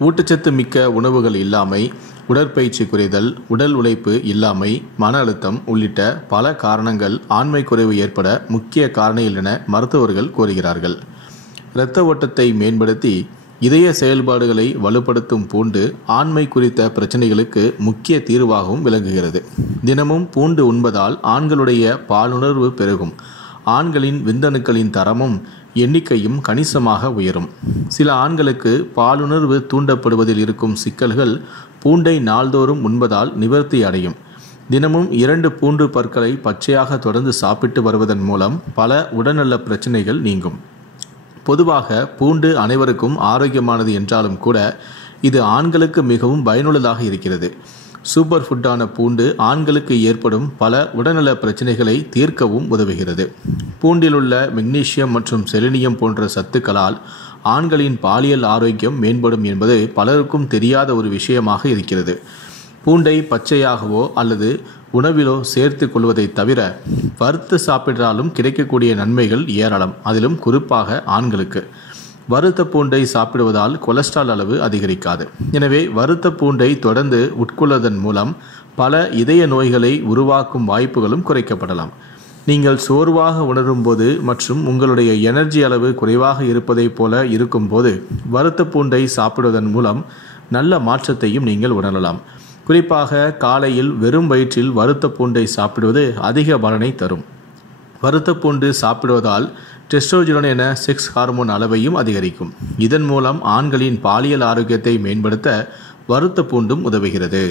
ஊட்டச்சத்து மிக்க உணவுகள் இல்லாமை, உடற்பயிற்சி குறைதல், உடல் உழைப்பு இல்லாமை, மன அழுத்தம் உள்ளிட்ட பல காரணங்கள் ஆண்மை குறைவு ஏற்பட முக்கிய காரணிகள் என மருத்துவர்கள் கூறுகிறார்கள். இரத்த ஓட்டத்தை மேம்படுத்தி இதய செயல்பாடுகளை வலுப்படுத்தும் பூண்டு ஆண்மை குறித்த பிரச்சனைகளுக்கு முக்கிய தீர்வாகவும் விளங்குகிறது. தினமும் பூண்டு உண்பதால் ஆண்களுடைய பாலுணர்வு பெருகும். ஆண்களின் விந்தணுக்களின் தரமும் எண்ணிக்கையும் கணிசமாக உயரும். சில ஆண்களுக்கு பாலுணர்வு தூண்டப்படுவதில் இருக்கும் சிக்கல்கள் பூண்டை நாள்தோறும் உண்பதால் நிவர்த்தி அடையும். தினமும் 2 பூண்டு பற்களை பச்சையாக தொடர்ந்து சாப்பிட்டு வருவதன் மூலம் பல உடல்நல பிரச்சனைகள் நீங்கும். பொதுவாக பூண்டு அனைவருக்கும் ஆரோக்கியமானது என்றாலும் கூட இது ஆண்களுக்கு மிகவும் பயனுள்ளதாக இருக்கிறது. சூப்பர் ஃபுட்டான பூண்டு ஆண்களுக்கு ஏற்படும் பல உடல்நல பிரச்சனைகளை தீர்க்கவும் உதவுகிறது. பூண்டில் உள்ள மெக்னீசியம் மற்றும் செலினியம் போன்ற சத்துக்களால் ஆண்களின் பாலியல் ஆரோக்கியம் மேம்படும் என்பது பலருக்கும் தெரியாத ஒரு விஷயமாக இருக்கிறது. பூண்டை பச்சையாகவோ அல்லது உணவிலோ சேர்த்து கொள்வதை தவிர வறுத்து சாப்பிட்டாலும் கிடைக்கக்கூடிய நன்மைகள் ஏராளம். அதிலும் குறிப்பாக ஆண்களுக்கு வறுத்த பூண்டை சாப்பிடுவதால் கொலஸ்ட்ரால் அளவு அதிகரிக்காது. எனவே வறுத்த பூண்டை தொடர்ந்து உட்கொள்வதன் மூலம் பல இதய நோய்களை உருவாக்கும் வாய்ப்புகளும் குறைக்கப்படலாம். நீங்கள் சோர்வாக உணரும் போது மற்றும் உங்களுடைய எனர்ஜி அளவு குறைவாக இருப்பதைப் போல இருக்கும்போது வறுத்த பூண்டை சாப்பிடுவதன் மூலம் நல்ல மாற்றத்தையும் நீங்கள் உணரலாம். குறிப்பாக காலையில் வெறும் வயிற்றில் வறுத்த பூண்டை சாப்பிடுவது அதிக பலனை தரும். வறுத்த பூண்டு சாப்பிடுவதால் டெஸ்டோஸ்டெரான் என செக்ஸ் ஹார்மோன் அளவையும் அதிகரிக்கும். இதன் மூலம் ஆண்களின் பாலியல் ஆரோக்கியத்தை மேம்படுத்த வறுத்த பூண்டும் உதவுகிறது.